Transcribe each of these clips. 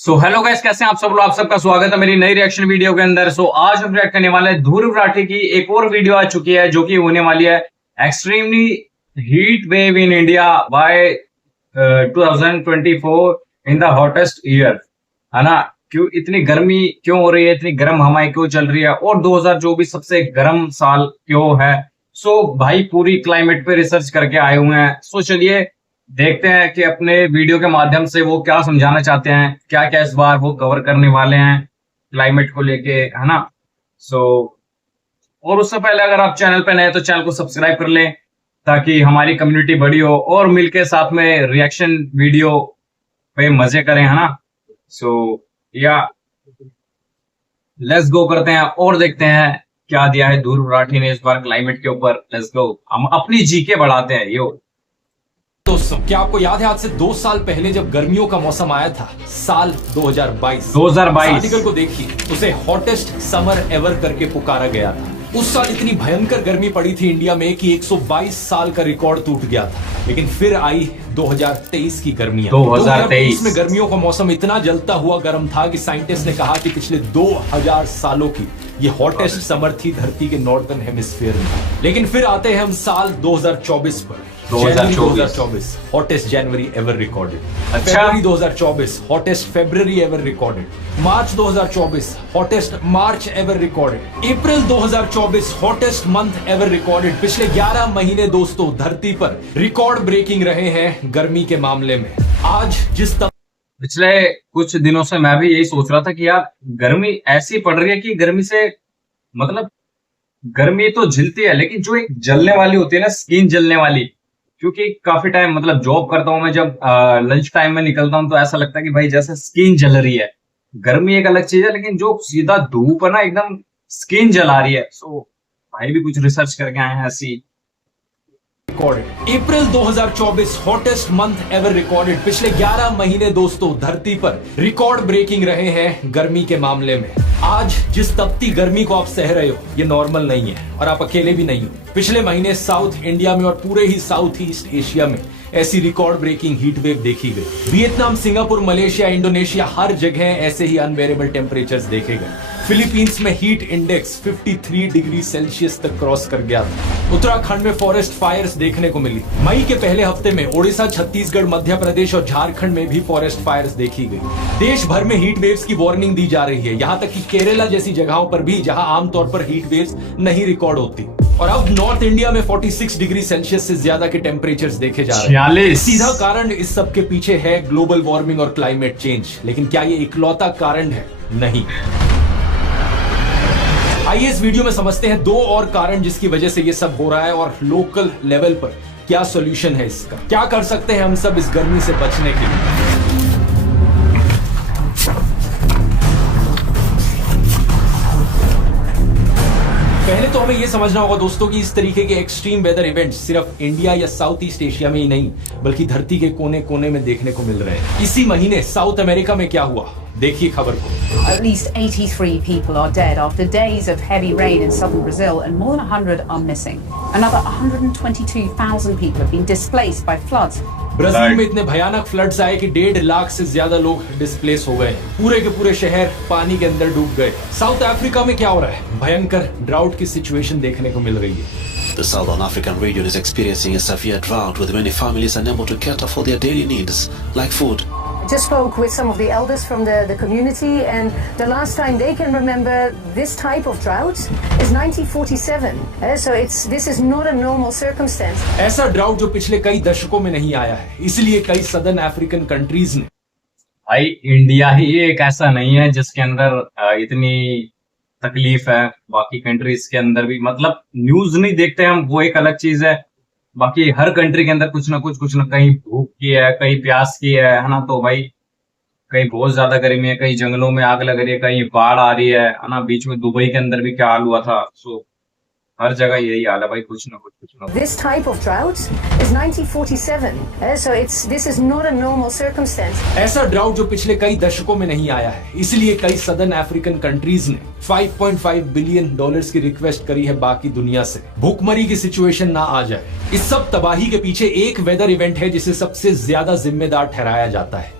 Hello guys, कैसे हैं आप सब लोग। आप सबका स्वागत है मेरी नई रिएक्शन वीडियो के अंदर। आज हम रिएक्ट करने वाले हैं ध्रुव राठी की एक और वीडियो आ चुकी है जो कि होने वाली है extremely heat wave in India by 2024 in the hottest year, है ना। क्यों इतनी गर्मी क्यों हो रही है, इतनी गर्म हवाएं क्यों चल रही है और 2024 सबसे गर्म साल क्यों है। भाई पूरी क्लाइमेट पे रिसर्च करके आए हुए हैं। चलिए देखते हैं कि अपने वीडियो के माध्यम से वो क्या समझाना चाहते हैं, क्या क्या इस बार वो कवर करने वाले हैं क्लाइमेट को लेके, है ना। सो और उससे पहले अगर आप चैनल पे नए तो चैनल को सब्सक्राइब कर लें ताकि हमारी कम्युनिटी बड़ी हो और मिलके साथ में रिएक्शन वीडियो पे मजे करें, है ना। या लेट्स गो करते हैं और देखते हैं क्या दिया है ध्रुव राठी ने इस बार क्लाइमेट के ऊपर। लेट्स गो, हम अपनी जीके बढ़ाते हैं। दोस्तों, क्या आपको याद है आज से 2 साल पहले जब गर्मियों का मौसम आया था, साल 2022 आर्टिकल को देखिए, उसे हॉटेस्ट समर एवर करके पुकारा गया था। उस साल इतनी भयंकर गर्मी पड़ी थी इंडिया में कि 122 साल का रिकॉर्ड टूट गया था। लेकिन फिर आई 2023 की गर्मियां। 2023 में गर्मियों का मौसम इतना जलता हुआ गर्म था कि साइंटिस्ट ने कहा कि पिछले 2000 सालों की ये हॉटेस्ट समर थी धरती के नॉर्दर्न हेमिस्फीयर में। लेकिन फिर आते हैं हम साल 2024 पर। 2024 हॉटेस्ट जनवरी एवर रिकॉर्डेड। फरवरी 2024 हॉटेस्ट फरवरी एवर रिकॉर्डेड। मार्च 2024 हॉटेस्ट मार्च एवर रिकॉर्डेड। अप्रैल 2024 हॉटेस्ट मंथ एवर रिकॉर्डेड। पिछले 11 महीने दोस्तों धरती पर रिकॉर्ड ब्रेकिंग रहे हैं गर्मी के मामले में। आज पिछले कुछ दिनों से मैं भी यही सोच रहा था कि यार गर्मी ऐसी पड़ रही है कि गर्मी से मतलब गर्मी तो झिलती है लेकिन जो एक जलने वाली होती है ना, स्किन जलने वाली। क्योंकि काफी टाइम मतलब जॉब करता हूं मैं, जब लंच टाइम में निकलता हूं तो ऐसा लगता है कि भाई जैसे स्किन जल रही है। गर्मी एक अलग चीज है लेकिन जो सीधा धूप है ना एकदम स्किन जला रही है। भाई भी कुछ रिसर्च करके आए हैं ऐसी। अप्रैल 2024 हॉटेस्ट मंथ एवर रिकॉर्डेड। पिछले 11 महीने दोस्तों धरती पर रिकॉर्ड ब्रेकिंग रहे हैं गर्मी के मामले में। आज जिस तपती गर्मी को आप सह रहे हो ये नॉर्मल नहीं है और आप अकेले भी नहीं हो। पिछले महीने साउथ इंडिया में और पूरे ही साउथ ईस्ट एशिया में ऐसी रिकॉर्ड ब्रेकिंग हीट वेव देखी गई। वियतनाम, सिंगापुर, मलेशिया, इंडोनेशिया हर जगह ऐसे ही अनबेरेबल टेम्परेचर्स देखे गए। फिलीपींस में हीट इंडेक्स 53 डिग्री सेल्सियस तक क्रॉस कर गया था। उत्तराखंड में फॉरेस्ट फायर्स देखने को मिली। मई के पहले हफ्ते में ओडिशा, छत्तीसगढ़, मध्य प्रदेश और झारखंड में भी फॉरेस्ट फायर्स देखी गई। देश भर में हीट वेव्स की वार्निंग दी जा रही है, यहाँ तक कि केरला जैसी जगहों पर भी जहाँ आमतौर पर हीट वेव्स नहीं रिकॉर्ड होती। और अब नॉर्थ इंडिया में 46 डिग्री सेल्सियस से ज्यादा के टेम्परेचर्स देखे जा रहे हैं। सीधा कारण इस सब के पीछे है ग्लोबल वार्मिंग और क्लाइमेट चेंज। लेकिन क्या ये इकलौता कारण है? नहीं। आइए इस वीडियो में समझते हैं 2 और कारण जिसकी वजह से ये सब हो रहा है और लोकल लेवल पर क्या सॉल्यूशन है इसका। क्या कर सकते हैं हम सब इस गर्मी से बचने के लिए। पहले तो हमें यह समझना होगा दोस्तों कि इस तरीके के एक्सट्रीम वेदर इवेंट्स सिर्फ इंडिया या साउथ ईस्ट एशिया में ही नहीं बल्कि धरती के कोने कोने में देखने को मिल रहे हैं। इसी महीने साउथ अमेरिका में क्या हुआ, देखिए खबर को। At least 83 people are dead after days of heavy rain in southern Brazil and more than 100 are missing. Another 122,000 people have been displaced by floods. Brazil में इतने भयानक फ्लड्स आए कि 1.5 लाख से ज्यादा लोग डिस्प्लेस हो गए। पूरे के पूरे शहर पानी के अंदर डूब गए। साउथ अफ्रीका में क्या हो रहा है, भयंकर ड्राउट की सिचुएशन देखने को मिल रही है। The Southern African region is experiencing a severe drought with many families unable to cater for their daily needs like food. Just spoke with some of the elders from the community, and the last time they can remember this type of drought is 1947. So this is not a normal circumstance. ऐसा drought जो पिछले कई दशकों में नहीं आया है, इसलिए कई सदर्न अफ्रीकन कंट्रीज ने। भाई इंडिया ही एक ऐसा नहीं है जिसके अंदर इतनी तकलीफ है। बाकी कंट्रीज के अंदर भी मतलब न्यूज नहीं देखते हम, वो एक अलग चीज है। बाकी हर कंट्री के अंदर कुछ ना कहीं भूख की है, कहीं प्यास की है ना। तो भाई कहीं बहुत ज्यादा गर्मी है, कहीं जंगलों में आग लग रही है, कहीं बाढ़ आ रही है ना। बीच में दुबई के अंदर भी क्या हाल हुआ था। हर जगह यही हाल है भाई, कुछ ना कुछ। This type of drought is 1947. So this is not a normal circumstance. ऐसा ड्राउट जो पिछले कई दशकों में नहीं आया है, इसलिए कई सदर्न अफ्रीकन कंट्रीज ने $5.5 बिलियन की रिक्वेस्ट करी है बाकी दुनिया से, भूखमरी की सिचुएशन ना आ जाए। इस सब तबाही के पीछे एक वेदर इवेंट है जिसे सबसे ज्यादा जिम्मेदार ठहराया जाता है,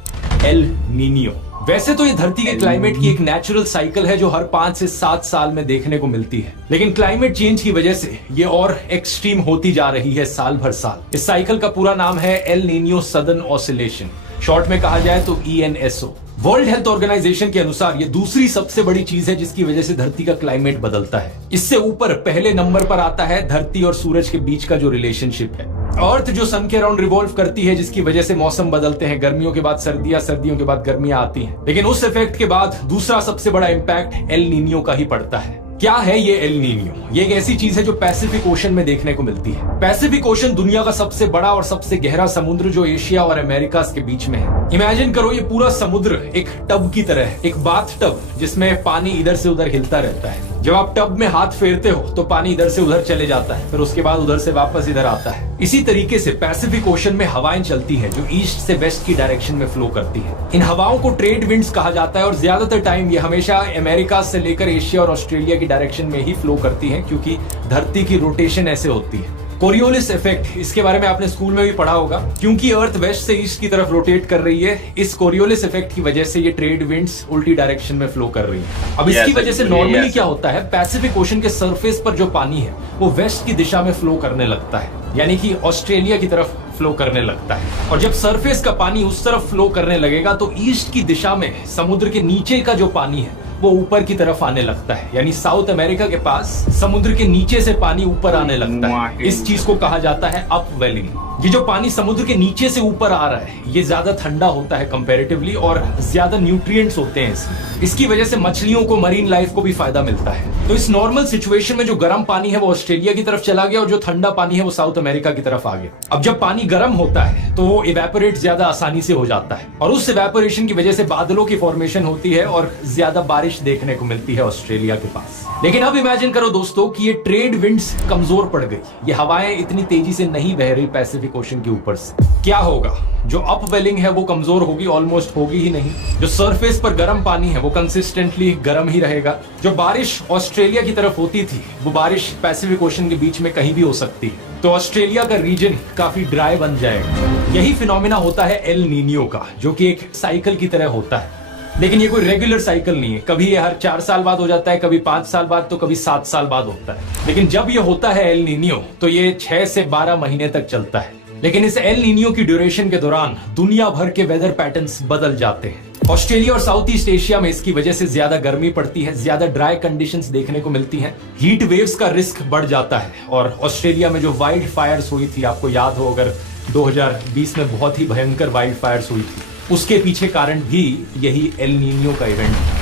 एल नीनियो। वैसे तो ये धरती के क्लाइमेट की एक नेचुरल साइकिल है जो हर 5 से 7 साल में देखने को मिलती है, लेकिन क्लाइमेट चेंज की वजह से ये और एक्सट्रीम होती जा रही है साल भर साल। इस साइकिल का पूरा नाम है L Niño southern oscillation, short में कहा जाए तो ENSO। वर्ल्ड हेल्थ ऑर्गेनाइजेशन के अनुसार ये दूसरी सबसे बड़ी चीज है जिसकी वजह से धरती का क्लाइमेट बदलता है। इससे ऊपर पहले नंबर पर आता है धरती और सूरज के बीच का जो रिलेशनशिप है। अर्थ जो सन के अराउंड रिवॉल्व करती है, जिसकी वजह से मौसम बदलते हैं, गर्मियों के बाद सर्दियां, सर्दियों के बाद गर्मियां आती हैं। लेकिन उस इफेक्ट के बाद दूसरा सबसे बड़ा इंपैक्ट एल नीनियो का ही पड़ता है। क्या है ये एल नीनियो? ये एक ऐसी चीज है जो पैसिफिक ओशन में देखने को मिलती है। पैसिफिक ओशन दुनिया का सबसे बड़ा और सबसे गहरा समुद्र जो एशिया और अमेरिका के बीच में है। इमेजिन करो ये पूरा समुद्र एक टब की तरह है, एक बाथ टब जिसमें पानी इधर से उधर हिलता रहता है। जब आप टब में हाथ फेरते हो तो पानी इधर से उधर चले जाता है, फिर उसके बाद उधर से वापस इधर आता है। इसी तरीके से पैसिफिक ओशन में हवाएं चलती हैं जो ईस्ट से वेस्ट की डायरेक्शन में फ्लो करती हैं। इन हवाओं को ट्रेड विंड्स कहा जाता है और ज्यादातर टाइम ये हमेशा अमेरिका से लेकर एशिया और ऑस्ट्रेलिया की डायरेक्शन में ही फ्लो करती हैं, क्योंकि धरती की रोटेशन ऐसे होती है। कोरियोलिस इफेक्ट, इसके बारे में आपने स्कूल में भी पढ़ा होगा। क्योंकि अर्थ वेस्ट से ईस्ट की तरफ रोटेट कर रही है, इस कोरियोलिस इफेक्ट की वजह से ये ट्रेड विंड्स उल्टी डायरेक्शन में फ्लो कर रही है। अब इसकी वजह से नॉर्मली क्या होता है, पैसिफिक ओशन के सरफेस पर जो पानी है वो वेस्ट की दिशा में फ्लो करने लगता है, यानी कि ऑस्ट्रेलिया की तरफ फ्लो करने लगता है। और जब सरफेस का पानी उस तरफ फ्लो करने लगेगा तो ईस्ट की दिशा में समुद्र के नीचे का जो पानी है वो ऊपर की तरफ आने लगता है, यानी साउथ अमेरिका के पास समुद्र के नीचे से पानी ऊपर आने लगता है। इस चीज को कहा जाता है अपवेलिंग। ये जो पानी समुद्र के नीचे से ऊपर आ रहा है ये ज्यादा ठंडा होता है कंपैरेटिवली, और ज्यादा न्यूट्रिएंट्स होते हैं इसमें। इसकी वजह से मछलियों को, मरीन लाइफ को भी फायदा मिलता है। तो इस नॉर्मल सिचुएशन में जो गर्म पानी है वो ऑस्ट्रेलिया की तरफ चला गया और जो ठंडा पानी है वो साउथ अमेरिका की तरफ आ गया। अब जब पानी गर्म होता है तो वो इवेपोरेट ज्यादा आसानी से हो जाता है और उस इवेपोरेशन की वजह से बादलों की फॉर्मेशन होती है और ज्यादा बारिश देखने को मिलती है ऑस्ट्रेलिया के पास। लेकिन अब इमेजिन करो दोस्तों कि ये ट्रेड विंड्स कमजोर पड़ गई, ये हवाएं इतनी तेजी से नहीं बह रही पैसिफिक ओशन के ऊपर से। क्या होगा? जो अपवेलिंग है वो कमजोर होगी, ऑलमोस्ट होगी ही नहीं। जो सरफेस पर गर्म पानी है वो कंसिस्टेंटली गर्म ही रहेगा। जो बारिश ऑस्ट्रेलिया की तरफ होती थी वो बारिश पैसिफिक ओशन के बीच में कहीं भी हो सकती है, तो ऑस्ट्रेलिया का रीजन काफी ड्राई बन जाएगा। यही फिनोमेना होता है एल नीनियो का, जो कि एक साइकिल की तरह होता है। लेकिन ये कोई रेगुलर साइकिल नहीं है, कभी ये हर 4 साल बाद हो जाता है, कभी 5 साल बाद, तो कभी 7 साल बाद होता है। लेकिन जब ये होता है एल नीनियो तो ये 6 से 12 महीने तक चलता है। लेकिन इस एल नीनियो की ड्यूरेशन के दौरान दुनिया भर के वेदर पैटर्न्स बदल जाते हैं। ऑस्ट्रेलिया और साउथ ईस्ट एशिया में इसकी वजह से ज्यादा गर्मी पड़ती है, ज्यादा ड्राई कंडीशंस देखने को मिलती हैं, हीट वेव्स का रिस्क बढ़ जाता है। और ऑस्ट्रेलिया में जो वाइल्ड फायर्स हुई थी, आपको याद हो अगर 2020 में बहुत ही भयंकर वाइल्ड फायर्स हुई थी, उसके पीछे कारण भी यही एल नीनियो का इवेंट है।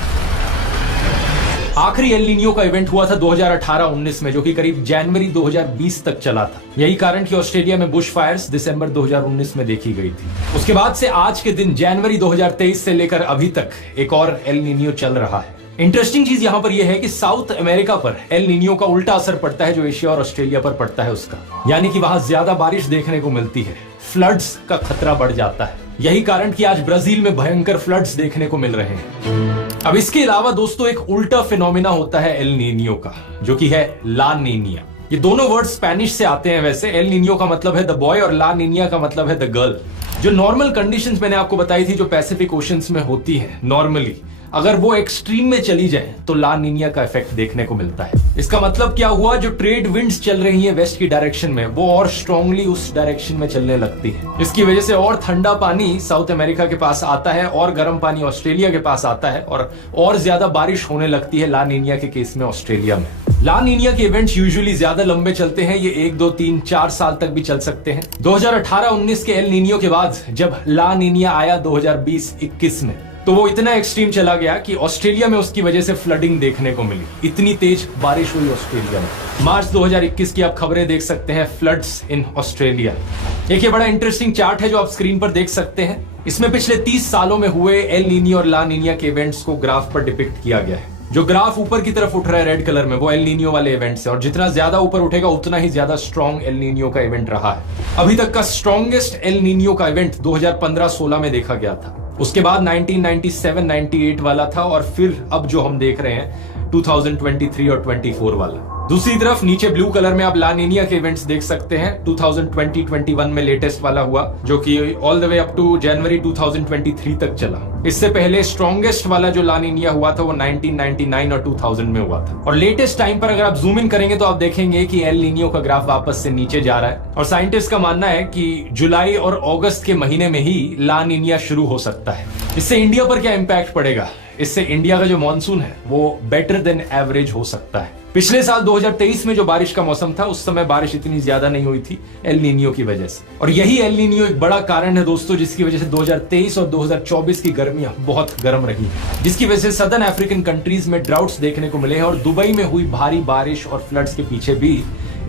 आखिरी एल नीनियो का इवेंट हुआ था 2018-19 में, जो कि करीब जनवरी 2020 तक चला था। यही कारण कि ऑस्ट्रेलिया में बुश फायर्स दिसंबर 2019 में देखी गई थी। उसके बाद से आज के दिन जनवरी 2023 से लेकर अभी तक एक और एल नीनियो चल रहा है। इंटरेस्टिंग चीज यहां पर यह है कि साउथ अमेरिका पर एल नीनियो का उल्टा असर पड़ता है जो एशिया और ऑस्ट्रेलिया पर पड़ता है उसका, यानी कि वहां ज्यादा बारिश देखने को मिलती है, फ्लड्स का खतरा बढ़ जाता है। यही कारण कि आज ब्राजील में भयंकर फ्लड्स देखने को मिल रहे हैं। अब इसके अलावा दोस्तों एक उल्टा फिनोमिना होता है एल नीनियो का, जो कि है ला नीनिया। ये दोनों वर्ड स्पेनिश से आते हैं वैसे। एल नीनियो का मतलब है द बॉय और ला नीनिया का मतलब है द गर्ल। जो नॉर्मल कंडीशंस मैंने आपको बताई थी जो पैसिफिक ओशंस में होती है नॉर्मली, अगर वो एक्सट्रीम में चली जाए तो ला नीनिया का इफेक्ट देखने को मिलता है। इसका मतलब क्या हुआ, जो ट्रेड विंड्स चल रही हैं वेस्ट की डायरेक्शन में वो और स्ट्रांगली उस डायरेक्शन में चलने लगती है। इसकी वजह से और ठंडा पानी साउथ अमेरिका के पास आता है और गर्म पानी ऑस्ट्रेलिया के पास आता है और ज्यादा बारिश होने लगती है ला नीनिया के केस में ऑस्ट्रेलिया में। ला नीनिया के इवेंट्स यूजुअली ज्यादा लंबे चलते हैं, ये 1, 2, 3, 4 साल तक भी चल सकते हैं। 2018-19 के एल नीनियो के बाद जब ला नीनिया आया 2020-21 में, तो वो इतना एक्सट्रीम चला गया कि ऑस्ट्रेलिया में उसकी वजह से फ्लडिंग देखने को मिली। इतनी तेज बारिश हुई ऑस्ट्रेलिया में। मार्च 2021 की आप खबरें देख सकते हैं, फ्लड्स इन ऑस्ट्रेलिया। एक ये बड़ा इंटरेस्टिंग चार्ट है जो आप स्क्रीन पर देख सकते हैं। इसमें पिछले 30 सालों में हुए एल नीनियो और ला नीनिया के इवेंट्स को ग्राफ पर डिपिक्ट किया गया है। जो ग्राफ ऊपर की तरफ उठ रहा है रेड कलर में, वो एल नीनियो वाले इवेंट्स है, और जितना ज्यादा ऊपर उठेगा उतना ही ज्यादा स्ट्रॉन्ग एल नीनियो का इवेंट रहा है। अभी तक का स्ट्रॉन्गेस्ट एल नीनियो का इवेंट 2015-16 में देखा गया था। उसके बाद 1997-98 वाला था, और फिर अब जो हम देख रहे हैं 2023 और 24 वाला। दूसरी तरफ नीचे ब्लू कलर में आप ला नीनिया के इवेंट्स देख सकते हैं। 2020-21 में लेटेस्ट वाला हुआ, जो कि all the way up to January 2023 तक चला। इससे पहले स्ट्रॉन्गेस्ट वाला जो ला नीनिया हुआ था वो 1999 और 2000 में हुआ था। और लेटेस्ट टाइम पर अगर आप जूम इन करेंगे तो आप देखेंगे कि एल नीनियो का ग्राफ वापस से नीचे जा रहा है। और साइंटिस्ट का मानना है कि जुलाई और अगस्त के महीने में ही ला नीनिया शुरू हो सकता है। इससे इंडिया पर क्या इंपैक्ट पड़ेगा? इससे इंडिया का जो मॉनसून है वो बेटर देन एवरेज हो सकता है। पिछले साल 2023 में जो बारिश का मौसम था उस समय बारिश इतनी ज्यादा नहीं हुई थी एल नीनियो की वजह से। और यही एल नीनियो एक बड़ा कारण है दोस्तों, जिसकी वजह से 2023 और 2024 की गर्मियां बहुत गर्म रही, जिसकी वजह से सदर्न अफ्रीकन कंट्रीज में ड्राउट्स देखने को मिले हैं। और दुबई में हुई भारी बारिश और फ्लड्स के पीछे भी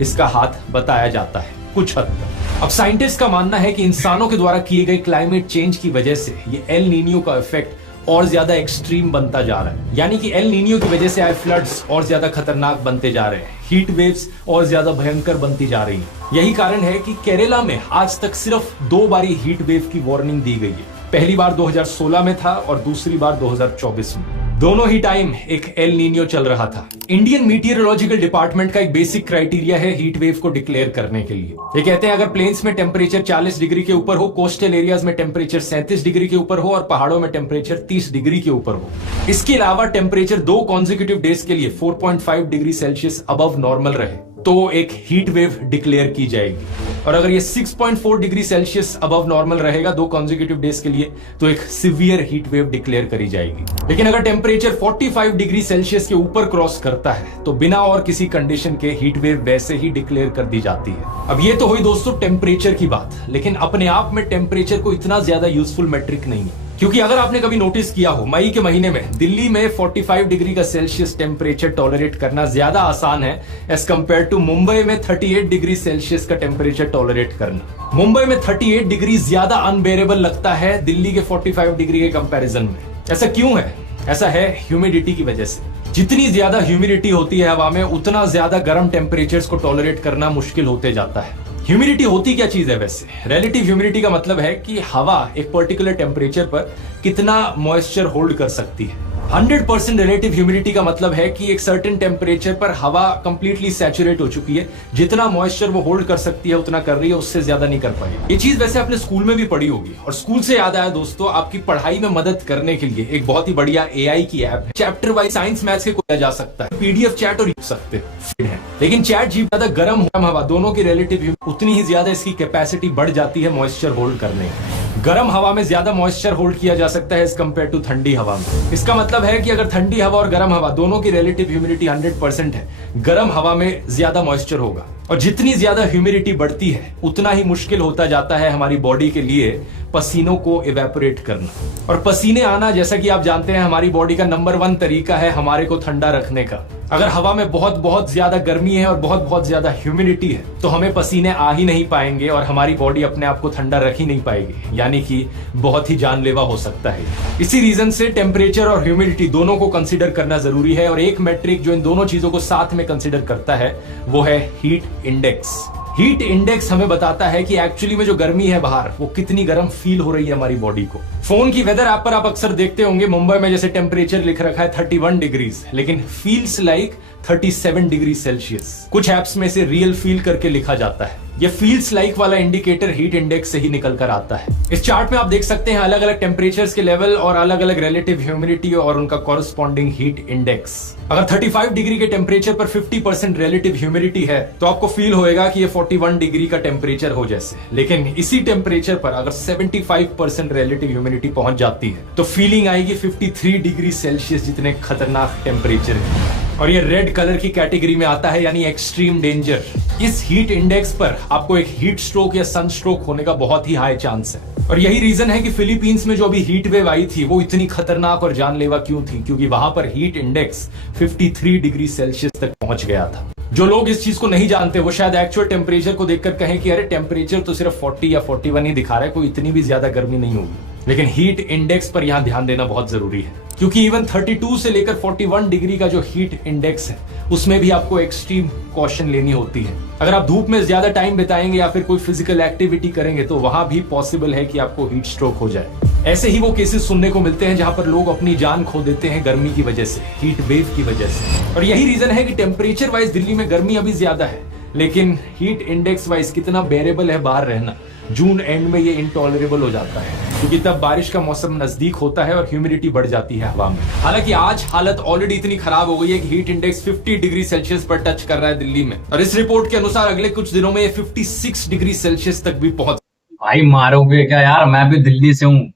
इसका हाथ बताया जाता है कुछ हद तक। अब साइंटिस्ट का मानना है कि इंसानों के द्वारा किए गए क्लाइमेट चेंज की वजह से ये एल नीनियो का इफेक्ट और ज्यादा एक्सट्रीम बनता जा रहा है। यानी कि एल नीनियो की वजह से आए फ्लड्स और ज्यादा खतरनाक बनते जा रहे हैं, हीट वेव्स और ज्यादा भयंकर बनती जा रही हैं। यही कारण है कि केरला में आज तक सिर्फ 2 बारी हीट वेव की वार्निंग दी गई है। पहली बार 2016 में था और दूसरी बार 2024 में। दोनों ही टाइम एक एल नीनियो चल रहा था। इंडियन मीटियोलॉजिकल डिपार्टमेंट का एक बेसिक क्राइटेरिया है हीट वेव को डिक्लेयर करने के लिए। ये कहते हैं अगर प्लेन्स में टेम्परेचर 40 डिग्री के ऊपर हो, कोस्टल एरियाज में टेम्परेचर 37 डिग्री के ऊपर हो और पहाड़ों में टेम्परेचर 30 डिग्री के ऊपर हो। इसके अलावा टेम्परेचर 2 कॉन्जिक्यूटिव डेज के लिए 4.5 डिग्री सेल्सियस अबव नॉर्मल रहे तो एक हीट वेव डिक्लेयर की जाएगी। और अगर ये 6.4 डिग्री सेल्सियस अबव नॉर्मल रहेगा 2 कॉन्जिक्यूटिव डेज के लिए तो एक सिवियर हीट वेव डिक्लेयर करी जाएगी। लेकिन अगर टेम्परेचर 45 डिग्री सेल्सियस के ऊपर क्रॉस करता है तो बिना और किसी कंडीशन के हीट वेव वैसे ही डिक्लेयर कर दी जाती है। अब ये तो हुई दोस्तों टेम्परेचर की बात, लेकिन अपने आप में टेम्परेचर को इतना ज्यादा यूजफुल मेट्रिक नहीं है। क्योंकि अगर आपने कभी नोटिस किया हो, मई के महीने में दिल्ली में 45 डिग्री का सेल्सियस टेम्परेचर टॉलरेट करना ज्यादा आसान है एज कंपेयर टू मुंबई में 38 डिग्री सेल्सियस का टेम्परेचर टॉलरेट करना। मुंबई में 38 डिग्री ज्यादा अनबेरेबल लगता है दिल्ली के 45 डिग्री के कंपैरिजन में। ऐसा क्यों है? ऐसा है ह्यूमिडिटी की वजह से। जितनी ज्यादा ह्यूमिडिटी होती है हवा में उतना ज्यादा गर्म टेम्परेचर्स को टॉलरेट करना मुश्किल होते जाता है। ह्यूमिडिटी होती क्या चीज है वैसे? रिलेटिव ह्यूमिडिटी का मतलब है कि हवा एक पर्टिकुलर टेम्परेचर पर कितना मॉइस्चर होल्ड कर सकती है। 100% रिलेटिव ह्यूमिडिटी का मतलब है कि एक सर्टेन टेम्परेचर पर हवा कंप्लीटली सैचुरेट हो चुकी है, जितना मॉइस्चर वो होल्ड कर सकती है उतना कर रही है, उससे ज्यादा नहीं कर पाएगी। ये चीज वैसे आपने स्कूल में भी पढ़ी होगी। और स्कूल से याद आया दोस्तों, आपकी पढ़ाई में मदद करने के लिए एक बहुत ही बढ़िया AI की ऐप है। चैप्टर वाइज साइंस मैथ्स के किया जा सकता है, PDF चैट और लिख सकते हैं। लेकिन चैट जी ज्यादा गर्म हवा दोनों की रिलेटिव उतनी ही ज्यादा इसकी कैपेसिटी बढ़ जाती है मॉइस्चर होल्ड करने की। गर्म हवा में ज्यादा मॉइस्चर होल्ड किया जा सकता है एज कंपेयर टू ठंडी हवा में। इसका मतलब है कि अगर ठंडी हवा और गर्म हवा दोनों की रिलेटिव ह्यूमिडिटी 100% है, गर्म हवा में ज्यादा मॉइस्चर होगा। और जितनी ज्यादा ह्यूमिडिटी बढ़ती है उतना ही मुश्किल होता जाता है हमारी बॉडी के लिए पसीनों को इवेपोरेट करना। और पसीने आना, जैसा कि आप जानते हैं, हमारी बॉडी का नंबर 1 तरीका है हमारे को ठंडा रखने का। अगर हवा में बहुत ज्यादा गर्मी है और बहुत ज्यादा ह्यूमिडिटी है तो हमें पसीने आ ही नहीं पाएंगे और हमारी बॉडी अपने आप को ठंडा रख ही नहीं पाएगी, यानी कि बहुत ही जानलेवा हो सकता है। इसी रीजन से टेम्परेचर और ह्यूमिडिटी दोनों को कंसीडर करना जरूरी है। और एक मैट्रिक जो इन दोनों चीजों को साथ में कंसीडर करता है वो है हीट इंडेक्स। हीट इंडेक्स हमें बताता है कि एक्चुअली में जो गर्मी है बाहर वो कितनी गर्म फील हो रही है हमारी बॉडी को। फोन की वेदर ऐप पर आप अक्सर देखते होंगे मुंबई में जैसे टेम्परेचर लिख रखा है 31 डिग्रीज, लेकिन फील्स लाइक 37 डिग्री सेल्सियस। कुछ एप्स में से रियल फील करके लिखा जाता है। ये फील्स लाइक वाला इंडिकेटर हीट इंडेक्स से ही निकल कर आता है। इस चार्ट में आप देख सकते हैं अलग अलग टेम्परेचर्स के लेवल और अलग अलग रिलेटिव ह्यूमिडिटी और उनका कॉरेस्पॉन्डिंग हीट इंडेक्स। अगर 35 डिग्री के टेम्परेचर पर 50% रिलेटिव ह्यूमिडिटी है तो आपको फील होएगा कि ये 41 डिग्री का टेम्परेचर हो जैसे। लेकिन इसी टेम्परेचर पर अगर 75% रिलेटिव ह्यूमिडिटी पहुंच जाती है तो फीलिंग आएगी 53 डिग्री सेल्सियस जितने खतरनाक टेम्परेचर है। और ये रेड कलर की कैटेगरी में आता है, यानी एक्सट्रीम डेंजर। इस हीट इंडेक्स पर आपको एक हीट स्ट्रोक या सन स्ट्रोक होने का बहुत ही हाई चांस है। और यही रीजन है कि फिलीपींस में जो अभी हीट वेव आई थी वो इतनी खतरनाक और जानलेवा क्यों थी, क्योंकि वहां पर हीट इंडेक्स 53 डिग्री सेल्सियस तक पहुंच गया था। जो लोग इस चीज को नहीं जानते वो शायद एक्चुअल टेम्परेचर को देखकर कहें कि अरे टेम्परेचर तो सिर्फ 40 या 41 ही दिखा रहा है, कोई इतनी भी ज्यादा गर्मी नहीं होगी। लेकिन हीट इंडेक्स पर यहां ध्यान देना बहुत जरूरी है, क्योंकि इवन 32 से लेकर 41 डिग्री का जो हीट इंडेक्स है उसमें भी आपको एक्सट्रीम कॉशन लेनी होती है। अगर आप धूप में ज्यादा टाइम बिताएंगे या फिर कोई फिजिकल एक्टिविटी करेंगे तो वहां भी पॉसिबल है कि आपको हीट स्ट्रोक हो जाए। ऐसे ही वो केसेस सुनने को मिलते हैं जहां पर लोग अपनी जान खो देते हैं गर्मी की वजह से, हीट वेव की वजह से। और यही रीजन है कि टेम्परेचर वाइज दिल्ली में गर्मी अभी ज्यादा है, लेकिन हीट इंडेक्स वाइज कितना बेरेबल है बाहर रहना, जून एंड में ये इंटॉलरेबल हो जाता है, क्योंकि तब बारिश का मौसम नजदीक होता है और ह्यूमिडिटी बढ़ जाती है हवा में। हालांकि आज हालत ऑलरेडी इतनी खराब हो गई है कि हीट इंडेक्स 50 डिग्री सेल्सियस पर टच कर रहा है दिल्ली में, और इस रिपोर्ट के अनुसार अगले कुछ दिनों में ये 56 डिग्री सेल्सियस तक भी पहुंच। भाई मारोगे क्या यार, मैं भी दिल्ली से हूँ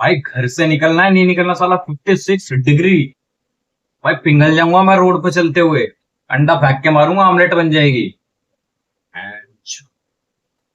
भाई, घर से निकलना है नहीं निकलना, साला 56 डिग्री, भाई पिघल जाऊंगा मैं रोड पे चलते हुए, अंडा फेंक के मारूंगा, ऑमलेट बन जाएगी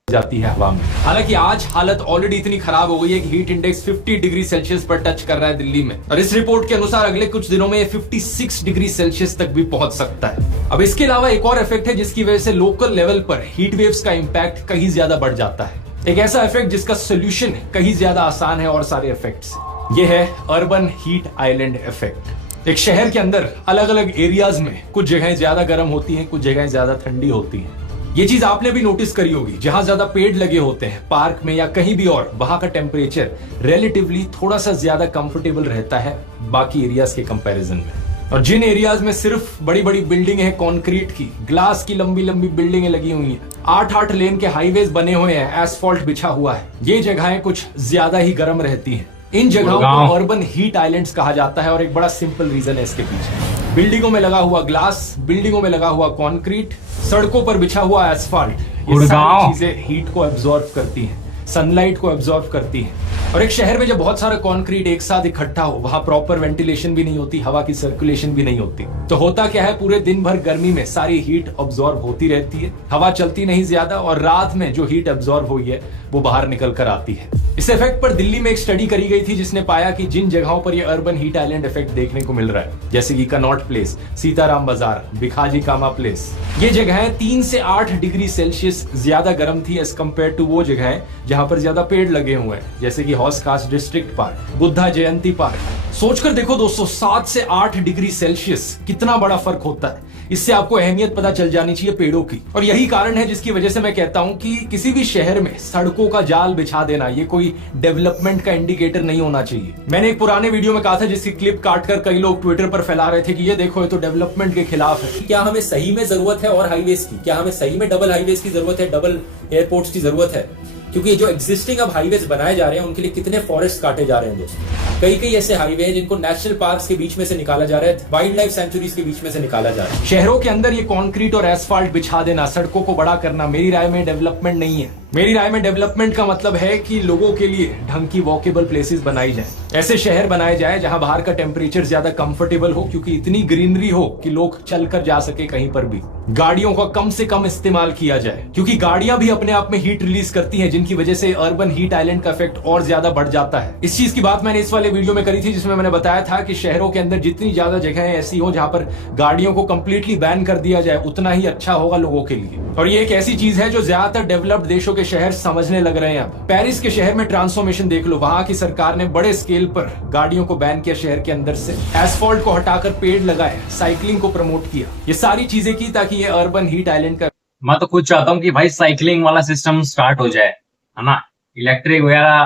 जाती है हवा में। हालांकि आज हालत ऑलरेडी इतनी खराब हो गई है कि हीट इंडेक्स 50 डिग्री सेल्सियस पर टच कर रहा है दिल्ली में, और इस रिपोर्ट के अनुसार अगले कुछ दिनों में ये 56 डिग्री सेल्सियस तक भी पहुंच सकता है। अब इसके अलावा एक और इफेक्ट है जिसकी वजह से लोकल लेवल पर हीट वेव्स का इंपैक्ट कहीं ज्यादा बढ़ जाता है। एक ऐसा इफेक्ट जिसका सोल्यूशन कहीं ज्यादा आसान है और सारे इफेक्ट्स, ये है अर्बन हीट आइलैंड इफेक्ट। एक शहर के अंदर अलग अलग एरियाज में कुछ जगहें ज्यादा गर्म होती हैं, कुछ जगहें ज्यादा ठंडी होती हैं। ये चीज आपने भी नोटिस करी होगी, जहां ज्यादा पेड़ लगे होते हैं पार्क में या कहीं भी और, वहां का टेम्परेचर रिलेटिवली थोड़ा सा ज्यादा कंफर्टेबल रहता है बाकी एरियाज के कंपैरिजन में। और जिन एरियाज में सिर्फ बड़ी बड़ी बिल्डिंग है कॉन्क्रीट की, ग्लास की लंबी लंबी बिल्डिंगें लगी हुई हैं, 8-8 लेन के हाईवेज बने हुए हैं, एसफॉल्ट बिछा हुआ है, ये जगहें कुछ ज्यादा ही गर्म रहती हैं। इन जगहों को अर्बन हीट आइलैंड्स कहा जाता है, और एक बड़ा सिंपल रीजन है इसके पीछे। बिल्डिंगों में लगा हुआ ग्लास, बिल्डिंगों में लगा हुआ कंक्रीट, सड़कों पर बिछा हुआ एस्फाल्ट, ये सारी चीजें हीट को एब्जॉर्ब करती हैं, सनलाइट को एब्जॉर्ब करती हैं। और एक शहर में जब बहुत सारा कंक्रीट एक साथ इकट्ठा हो, वहां प्रॉपर वेंटिलेशन भी नहीं होती, हवा की सर्कुलेशन भी नहीं होती, तो होता क्या है, पूरे दिन भर गर्मी में सारी हीट अब्सॉर्ब होती रहती है, हवा चलती नहीं ज्यादा, और रात में जो हीट अब्सॉर्ब हुई है वो बाहर निकल कर आती है। इस इफेक्ट पर दिल्ली में एक स्टडी करी गई थी जिसने पाया कि जिन जगहों पर ये अर्बन हीट आइलैंड इफेक्ट देखने को मिल रहा है, जैसे कि कनॉट प्लेस, सीताराम बाजार, भिखाजी कामा प्लेस, ये जगहें 3 से 8 डिग्री सेल्सियस ज्यादा गर्म थी एज कम्पेयर टू वो जगहें जहां पर ज्यादा पेड़ लगे हुए हैं, जैसे कि हौस खास डिस्ट्रिक्ट पार्क, बुद्धा जयंती पार्क। सोचकर देखो दोस्तों, 7 से 8 डिग्री सेल्सियस कितना बड़ा फर्क होता है। इससे आपको अहमियत पता चल जानी चाहिए पेड़ों की, और यही कारण है जिसकी वजह से मैं कहता हूं कि किसी भी शहर में सड़कों का जाल बिछा देना ये कोई डेवलपमेंट का इंडिकेटर नहीं होना चाहिए। मैंने एक पुराने वीडियो में कहा था, जिसकी क्लिप काटकर कई लोग ट्विटर पर फैला रहे थे कि ये देखो, ये तो डेवलपमेंट के खिलाफ है। क्या हमें सही में जरूरत है और हाईवेज की? क्या हमें सही में डबल हाईवेज की जरूरत है, डबल एयरपोर्ट्स की जरूरत है? क्योंकि जो एग्जिस्टिंग अब हाईवेज बनाए जा रहे हैं उनके लिए कितने फॉरेस्ट काटे जा रहे हैं दोस्तों। कई ऐसे हाईवे हैं जिनको नेशनल पार्क्स के बीच में से निकाला जा रहा है, वाइल्ड लाइफ सेंचुरीज के बीच में से निकाला जा रहा है। शहरों के अंदर ये कंक्रीट और एस्फाल्ट बिछा देना, सड़कों को बड़ा करना, मेरी राय में डेवलपमेंट नहीं है। मेरी राय में डेवलपमेंट का मतलब है कि लोगों के लिए ढंग की वॉकेबल प्लेसेस बनाई जाए, ऐसे शहर बनाए जाए जहां बाहर का टेम्परेचर ज्यादा कंफर्टेबल हो, क्योंकि इतनी ग्रीनरी हो कि लोग चलकर जा सके कहीं पर भी। गाड़ियों का कम से कम इस्तेमाल किया जाए, क्योंकि गाड़ियां भी अपने आप में हीट रिलीज करती हैं, जिनकी वजह से अर्बन हीट आइलैंड का इफेक्ट और ज्यादा बढ़ जाता है। इस चीज की बात मैंने इस वाले वीडियो में करी थी, जिसमें मैंने बताया था कि शहरों के अंदर जितनी ज्यादा जगहें ऐसी हो जहां पर गाड़ियों को कंप्लीटली बैन कर दिया जाए, उतना ही अच्छा होगा लोगों के लिए। और ये एक ऐसी चीज है जो ज्यादातर डेवलप्ड देशों के शहर समझने लग रहे हैं। अब पेरिस के शहर में ट्रांसफॉर्मेशन देख लो, वहां की सरकार ने बड़े स्केल पर गाड़ियों को बैन किया शहर के अंदर से, एस्फॉल्ट को हटाकर पेड़ लगाए, साइकिलिंग को प्रमोट किया, ये सारी चीजें की ताकि ये अर्बन हीट आइलैंड का। मैं तो खुद चाहता हूँ कि भाई साइकिलिंग वाला सिस्टम स्टार्ट हो जाए, है ना। इलेक्ट्रिक वगैरह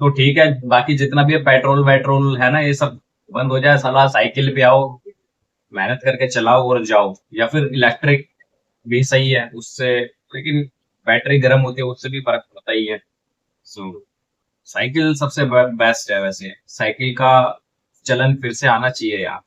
तो ठीक है, बाकी जितना भी पेट्रोल वेट्रोल है ना, ये सब बंद हो जाए। साला साइकिल पे आओ, मेहनत करके चलाओ और जाओ, या फिर इलेक्ट्रिक भी सही है उससे, लेकिन बैटरी गर्म होती है उससे भी फर्क पड़ता ही है। साइकिल सबसे बेस्ट है। वैसे साइकिल का चलन फिर से आना चाहिए यार।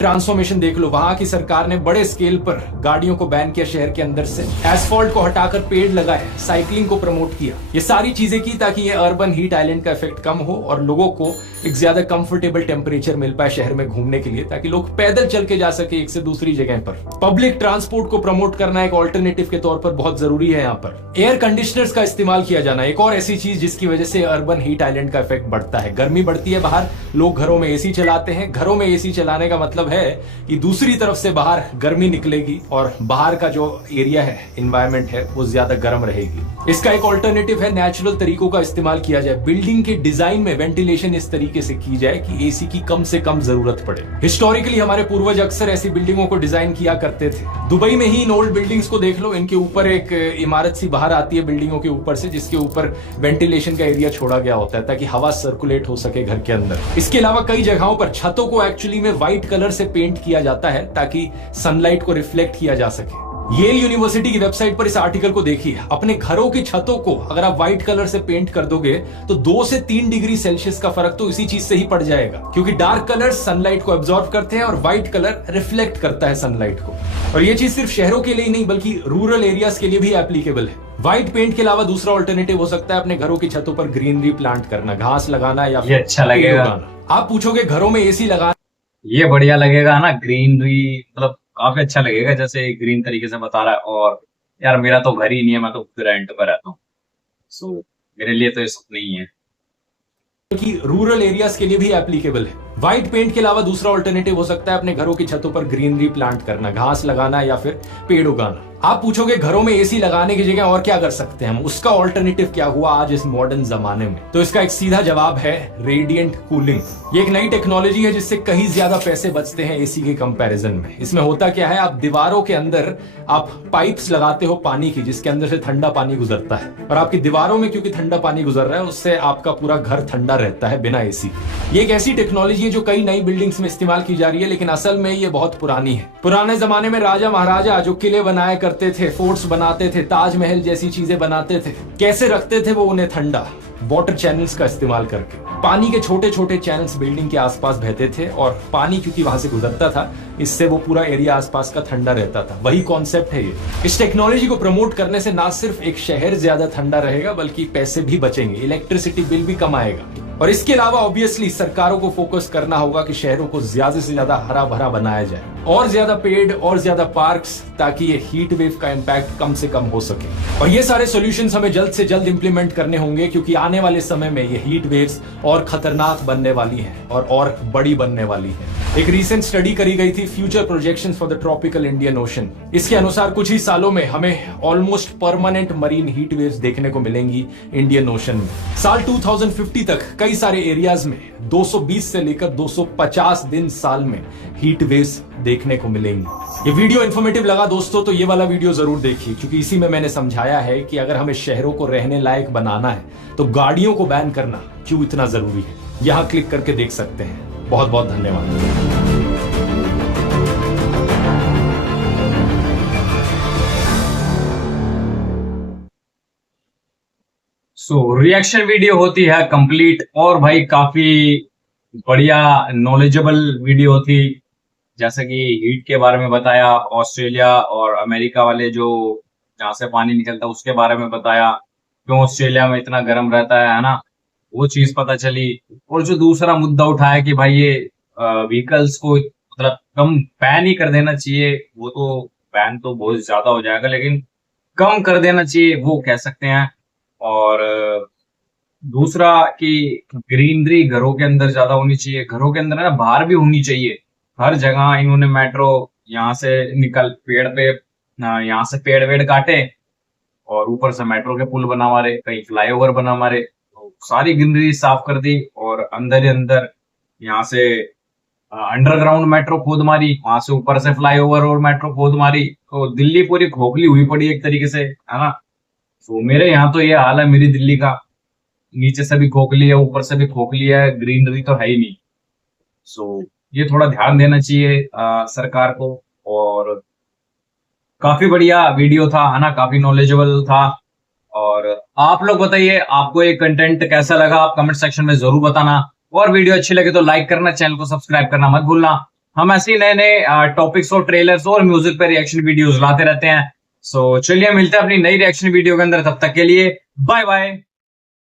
ट्रांसफॉर्मेशन देख लो, वहां की सरकार ने बड़े स्केल पर गाड़ियों को बैन किया शहर के अंदर से, एस्फॉल्ट को हटाकर पेड़ लगाए, साइकिलिंग को प्रमोट किया, ये सारी चीजें की ताकि ये अर्बन हीट आइलैंड का इफेक्ट कम हो और लोगों को एक ज्यादा कंफर्टेबल टेम्परेचर मिल पाए शहर में घूमने के लिए, ताकि लोग पैदल चल के जा सके एक से दूसरी जगह पर। पब्लिक ट्रांसपोर्ट को प्रमोट करना एक ऑल्टरनेटिव के तौर पर बहुत जरूरी है। यहाँ पर एयर कंडीशनर्स का इस्तेमाल किया जाना एक और ऐसी चीज जिसकी वजह से अर्बन हीट आइलैंड का इफेक्ट बढ़ता है। गर्मी बढ़ती है बाहर, लोग घरों में एसी चलाते हैं। घरों में एसी चलाने का मतलब है कि दूसरी तरफ से बाहर गर्मी निकलेगी और बाहर का जो एरिया है, एनवायरमेंट है, वो ज्यादा गर्म रहेगी। इसका एक ऑल्टरनेटिव है नेचुरल तरीकों का इस्तेमाल किया जाए। बिल्डिंग के डिजाइन में वेंटिलेशन इस तरीके से की जाए कि एसी की कम से कम जरूरत पड़े। हिस्टोरिकली हमारे पूर्वज अक्सर ऐसी बिल्डिंगों को डिजाइन किया करते थे। दुबई में ही इन ओल्ड बिल्डिंग्स को देख लो, इनके ऊपर एक इमारत सी बाहर आती है बिल्डिंगों के ऊपर से, जिसके ऊपर वेंटिलेशन का एरिया छोड़ा गया होता है ताकि हवा सर्कुलेट हो सके घर के अंदर। इसके अलावा कई जगहों पर छतों को एक्चुअली में व्हाइट कलर से पेंट किया जाता है ताकि सनलाइट को रिफ्लेक्ट किया जा सके। येल यूनिवर्सिटी की वेबसाइट पर इस आर्टिकल को देखिए। अपने घरों की छतों को अगर आप व्हाइट कलर से पेंट कर दोगे तो 2 से 3 डिग्री सेल्सियस का फर्क तो इसी चीज से ही पड़ जाएगा, क्योंकि डार्क कलर सनलाइट को एब्जॉर्ब करते हैं और व्हाइट कलर रिफ्लेक्ट करता है सनलाइट को। और ये चीज सिर्फ शहरों के लिए ही नहीं बल्कि रूरल एरियाज के लिए भी एप्लीकेबल है। व्हाइट पेंट के अलावा दूसरा ऑल्टरनेटिव हो सकता है अपने घरों की छतों पर ग्रीनरी प्लांट करना, घास लगाना या फिर अच्छा लगेगा। आप पूछोगे घरों में एसी लगाना, ये बढ़िया लगेगा ना, ग्रीनरी, मतलब काफी अच्छा लगेगा जैसे ग्रीन तरीके से बता रहा है। और यार मेरा तो घर ही नहीं है, मैं तो रेंट पर रहता हूँ, सो मेरे लिए तो ये सपना ही है कि रूरल एरियाज के लिए भी एप्लीकेबल है। व्हाइट पेंट के अलावा दूसरा ऑल्टरनेटिव हो सकता है अपने घरों की छतों पर ग्रीनरी प्लांट करना, घास लगाना या फिर पेड़ उगाना। आप पूछोगे घरों में एसी लगाने की जगह और क्या कर सकते हैं हम, उसका ऑल्टरनेटिव क्या हुआ आज इस मॉडर्न जमाने में? तो इसका एक सीधा जवाब है रेडिएंट कूलिंग। ये एक नई टेक्नोलॉजी है जिससे कहीं ज्यादा पैसे बचते हैं एसी के कंपैरिजन में। इसमें होता क्या है, आप दीवारों के अंदर आप पाइप्स लगाते हो पानी की, जिसके अंदर से ठंडा पानी गुजरता है, और आपकी दीवारों में क्योंकि ठंडा पानी गुजर रहा है उससे आपका पूरा घर ठंडा रहता है बिना एसी। ये एक ऐसी टेक्नोलॉजी है जो कई नई बिल्डिंग्स में इस्तेमाल की जा रही है, लेकिन असल में ये बहुत पुरानी है। पुराने जमाने में राजा महाराजा जो किले बनाया करते थे, फोर्ट्स बनाते थे, ताजमहल जैसी चीजें बनाते थे, कैसे रखते थे वो उन्हें ठंडा? वाटर चैनल्स का इस्तेमाल करके। पानी के छोटे छोटे चैनल्स बिल्डिंग के आसपास बहते थे और पानी क्योंकि वहां से गुजरता था, इससे वो पूरा एरिया आसपास का ठंडा रहता था। वही कॉन्सेप्ट है ये। इस टेक्नोलॉजी को प्रमोट करने से ना सिर्फ एक शहर ज्यादा ठंडा रहेगा बल्कि पैसे भी बचेंगे, इलेक्ट्रिसिटी बिल भी कम आएगा। और इसके अलावा ऑब्वियसली सरकारों को फोकस करना होगा कि शहरों को ज्यादा से ज्यादा हरा भरा बनाया जाए, और ज्यादा पेड़ और ज्यादा पार्क्स, ताकि ये हीट वेव का इंपैक्ट कम से कम हो सके। और ये सारे सॉल्यूशंस हमें जल्द से जल्द इंप्लीमेंट करने होंगे, क्योंकि आने वाले समय में ये हीट वेव्स और खतरनाक बनने वाली हैं और बड़ी बनने वाली हैं। एक रीसेंट स्टडी करी गई थी, future projections for the tropical Indian ocean. इसके अनुसार कुछ ही सालों में हमें almost permanent marine heat waves देखने को मिलेंगी इंडियन ओशन में। साल 2050 तक कई सारे एरियाज में 220 से लेकर 250 दिन साल में हीट वेव्स देखने को मिलेंगी। ये वीडियो इन्फॉर्मेटिव लगा दोस्तों तो ये वाला वीडियो जरूर देखिए, क्योंकि इसी में मैंने समझाया है कि अगर हमें शहरों को रहने लायक बनाना है तो गाड़ियों को बैन करना क्यों इतना जरूरी है। यहां क्लिक करके देख सकते हैं। बहुत बहुत धन्यवाद। रिएक्शन वीडियो होती है कंप्लीट, और भाई काफी बढ़िया नॉलेजेबल वीडियो थी। जैसे कि हीट के बारे में बताया, ऑस्ट्रेलिया और अमेरिका वाले जो जहाँ से पानी निकलता है उसके बारे में बताया, क्यों ऑस्ट्रेलिया में इतना गर्म रहता है ना, वो चीज पता चली। और जो दूसरा मुद्दा उठाया कि भाई ये व्हीकल्स को मतलब कम बैन ही कर देना चाहिए, वो तो बैन तो बहुत ज्यादा हो जाएगा लेकिन कम कर देना चाहिए, वो कह सकते हैं। और दूसरा कि ग्रीनरी घरों के अंदर ज्यादा होनी चाहिए, घरों के अंदर ना बाहर भी होनी चाहिए। हर जगह इन्होंने मेट्रो यहाँ से निकल पेड़ पे यहाँ से पेड़ वेड़ काटे और ऊपर से मेट्रो के पुल बना मारे, कहीं फ्लाईओवर बना मारे, तो सारी ग्रीनरी साफ कर दी। और अंदर ही अंदर यहाँ से अंडरग्राउंड मेट्रो खोद मारी, वहां से ऊपर से फ्लाईओवर और मेट्रो खोद मारी, तो दिल्ली पूरी खोखली हुई पड़ी एक तरीके से, है ना। तो मेरे यहाँ तो ये हाल है मेरी दिल्ली का, नीचे से भी खोखली है ऊपर से भी खोखली है, ग्रीनरी तो है ही नहीं। सो ये थोड़ा ध्यान देना चाहिए सरकार को। और काफी बढ़िया वीडियो था, है ना, काफी नॉलेजेबल था। और आप लोग बताइए आपको ये कंटेंट कैसा लगा, आप कमेंट सेक्शन में जरूर बताना। और वीडियो अच्छी लगे तो लाइक करना, चैनल को सब्सक्राइब करना मत भूलना। हम ऐसे ही नए नए टॉपिक्स और ट्रेलर्स और म्यूजिक पे रिएक्शन वीडियोस लाते रहते हैं। सो चलिए मिलते हैं अपनी नई रिएक्शन वीडियो के अंदर, तब तक के लिए बाय बाय।